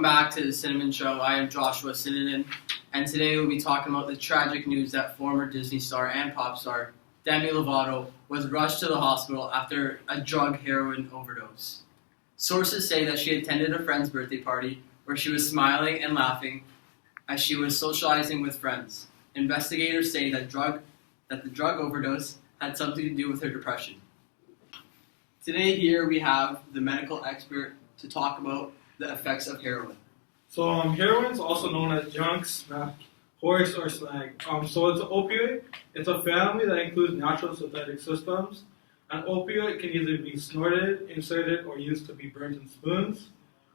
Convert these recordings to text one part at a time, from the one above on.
Welcome back to the Cinnamon Show. I am Joshua Cinnamon, and today we'll be talking about the tragic news that former Disney star and pop star Demi Lovato was rushed to the hospital after a drug heroin overdose. Sources say that she attended a friend's birthday party where she was smiling and laughing as she was socializing with friends. Investigators say that the drug overdose had something to do with her depression. Today here we have the medical expert to talk about the effects of heroin. So heroin is also known as junk, smack, horse, or slag. So it's an opioid. It's a family that includes natural synthetic systems. An opioid can either be snorted, inserted, or used to be burnt in spoons.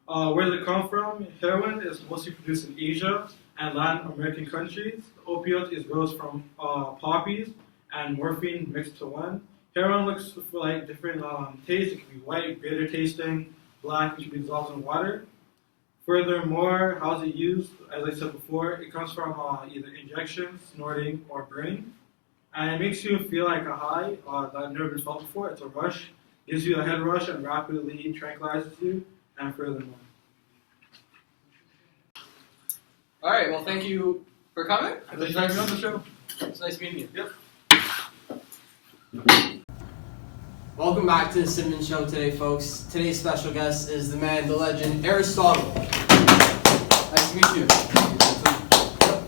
Where does it come from? Heroin is mostly produced in Asia and Latin American countries. The opioid is rose from poppies and morphine mixed to one. Heroin looks like different tastes. It can be white, bitter tasting, black, which can be dissolved in water. Furthermore, how is it used? As I said before, it comes from either injection, snorting, or burning. And it makes you feel like a high that I've never been felt before. It's a rush, gives you a head rush, and rapidly tranquilizes you, and furthermore. All right, well, thank you for coming. Thanks for having me on the show. It's nice meeting you. Yep. Welcome back to the Cinnamon Show today, folks. Today's special guest is the man, the legend, Aristotle. Nice to meet you.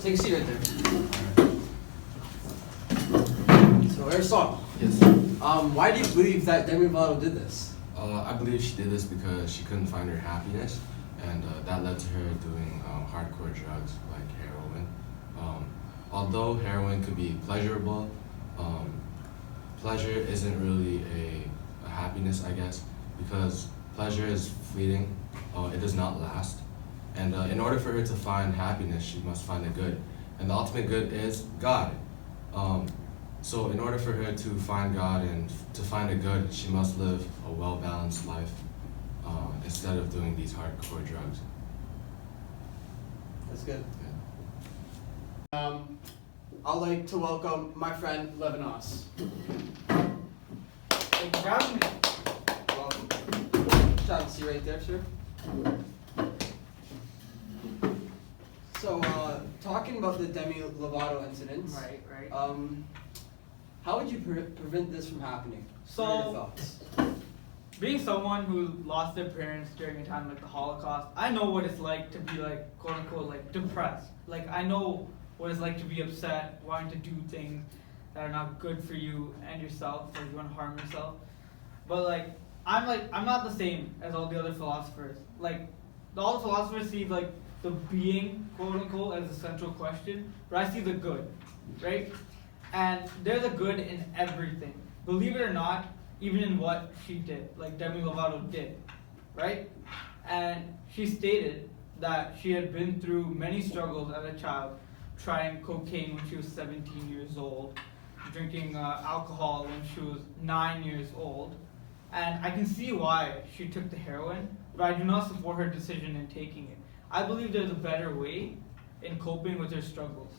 Take a seat right there. So, Aristotle. Yes. Why do you believe that Demi Lovato did this? I believe she did this because she couldn't find her happiness, and that led to her doing hardcore drugs like heroin. Although heroin could be pleasurable, pleasure isn't really a happiness, I guess, because pleasure is fleeting. It does not last. And in order for her to find happiness, she must find the good. And the ultimate good is God. So in order for her to find God and to find the good, she must live a well-balanced life instead of doing these hardcore drugs. That's good. Yeah. I'd like to welcome my friend, Levinas. Thank you for having me. Welcome. Have a seat right there, sir. So, talking about the Demi Lovato incident. Right. How would you prevent this from happening? So, what are your thoughts? Being someone who lost their parents during a time like the Holocaust, I know what it's like to be like, quote unquote, like depressed. Like, I know what it's like to be upset, wanting to do things that are not good for you and yourself, or you want to harm yourself. But I'm not the same as all the other philosophers. Like, all the philosophers see like the being, quote unquote, as the central question, but I see the good, right? And there's a good in everything. Believe it or not, even in what she did, like Demi Lovato did, right? And she stated that she had been through many struggles as a child, trying cocaine when she was 17 years old, drinking alcohol when she was 9 years old. And I can see why she took the heroin, but I do not support her decision in taking it. I believe there's a better way in coping with her struggles.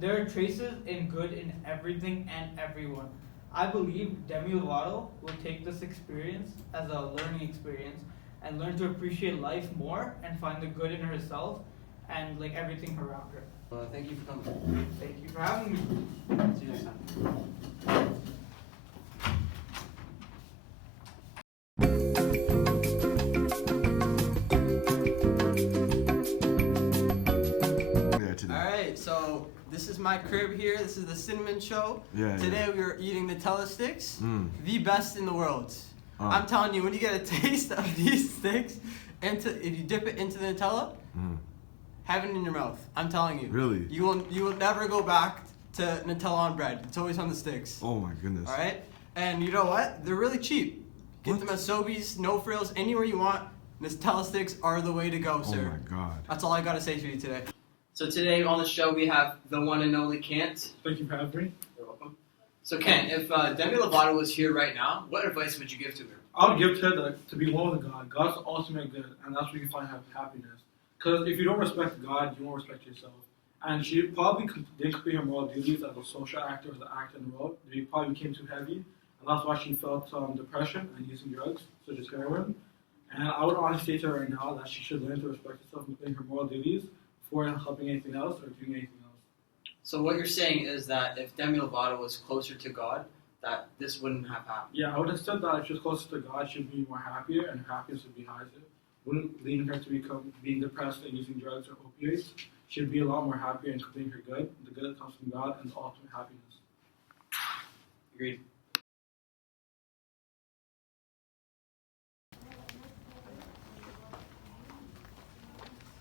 There are traces in good in everything and everyone. I believe Demi Lovato will take this experience as a learning experience and learn to appreciate life more and find the good in herself and like everything around her. Thank you for coming. Thank you for having me. See you next time. Alright, so this is my crib here. This is the Cinnamon Show. Today we are eating Nutella sticks, the best in the world. I'm telling you, when you get a taste of these sticks, if you dip it into the Nutella, have it in your mouth. I'm telling you. Really? You will never go back to Nutella on bread. It's always on the sticks. Oh my goodness. Alright? And you know what? They're really cheap. Get them at Sobeys, No Frills, anywhere you want. Nutella sticks are the way to go, sir. Oh my god. That's all I gotta say to you today. So today on the show we have the one and only Kent. Thank you for having me. You're welcome. So Kent, if Demi Lovato was here right now, what advice would you give to her? I would give to her to be one with God. God's the ultimate good, and that's where you find happiness. Because if you don't respect God, you won't respect yourself. And she probably didn't complete her moral duties as a social actor, as an actor in the world. She probably became too heavy, and that's why she felt depression and using drugs, such as heroin. And I would honestly say to her right now that she should learn to respect herself and clean her moral duties before helping anything else or doing anything else. So what you're saying is that if Demi Lovato was closer to God, that this wouldn't have happened. Yeah, I would have said that if she was closer to God, she'd be more happier and her happiness would be higher. Wouldn't leading her to become being depressed and using drugs or opioids. She'd be a lot more happier and doing her good. The good comes from God and the ultimate happiness. Agreed.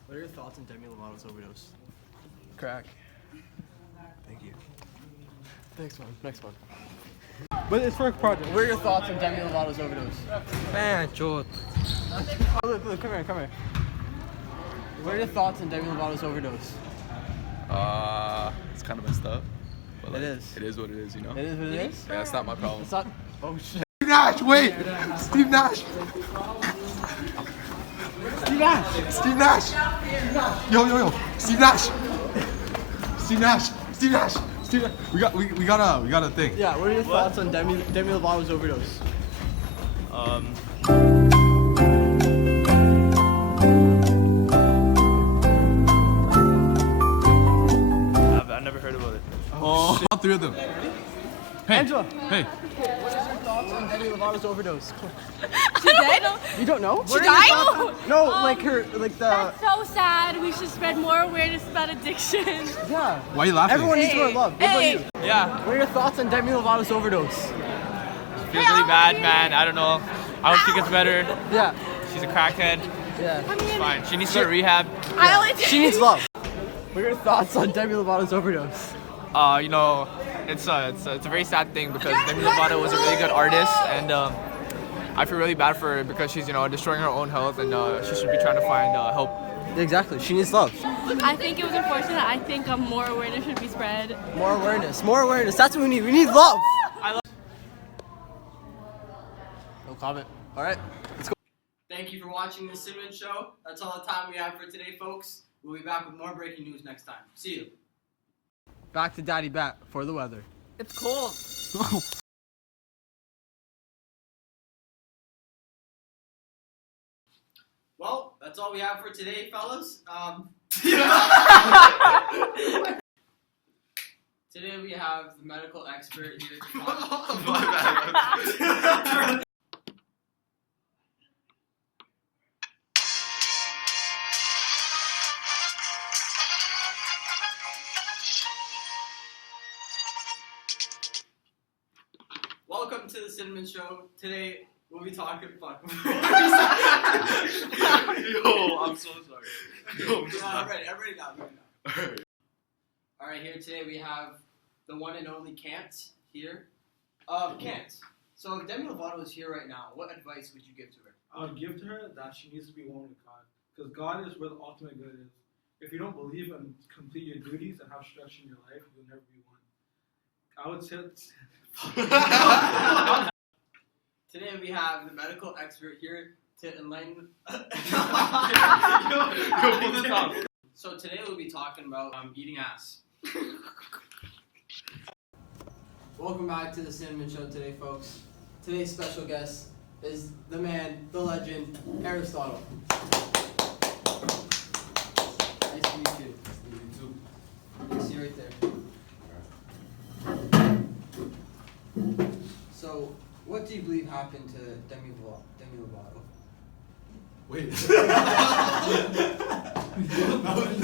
What are your thoughts on Demi Lovato's overdose? Crack. Thank you. Next one. But it's for a project. What are your thoughts on Demi Lovato's overdose? Man, chot. Oh, look, come here. What are your thoughts on Demi Lovato's overdose? It's kind of messed up. But It is. It is what it is, you know? It is what it is? Yeah, it's not my problem. It's not. Oh shit. Steve Nash, wait! Steve Nash! Steve Nash! Yo! Steve Nash! We got a thing. Yeah. What are your thoughts on Demi Lovato's overdose? I've never heard about it. Oh, all three of them. Hey, Angela. hey. What is your thoughts on Demi Lovato's overdose? She died? You don't know? She died? No, like the. That's so sad. We should spread more awareness about addiction. Yeah. Why are you laughing? Everyone needs more love. What about Hey. you? Yeah, What are your thoughts on Demi Lovato's overdose? feels really bad, man. I don't know. I hope she gets better. Yeah. She's a crackhead. Yeah. It's fine. She needs to go to rehab. I only She needs love. What are your thoughts on Demi Lovato's overdose? You know, it's a very sad thing because Demi Lovato was a really good artist, and I feel really bad for her because she's destroying her own health, and she should be trying to find help. Exactly. She needs love. I think it was unfortunate. I think more awareness should be spread. More awareness. More awareness. That's what we need. We need love. No comment. All right. Let's go. Thank you for watching the Cinnamon Show. That's all the time we have for today, folks. We'll be back with more breaking news next time. See you. Back to Daddy Bat for the weather. It's cold. Well, that's all we have for today, fellas. Today we have the medical expert here to talk. Welcome to the Cinnamon Show. Today we'll be talking. Fuck. Yo, I'm so sorry. I'm ready now. Alright, here today we have the one and only Kant here. Kant. So if Demi Lovato is here right now, what advice would you give to her? I would give to her that she needs to be one with God. Because God is where the ultimate good is. If you don't believe and complete your duties and have structure in your life, you'll never be one. I would say Today we have the medical expert here to enlighten. So today we'll be talking about eating ass. Welcome back to the Cinnamon Show today, folks. Today's special guest is the man, the legend, Aristotle. Nice to meet you. You see right there. So, what do you believe happened to Demi Lovato? Wait.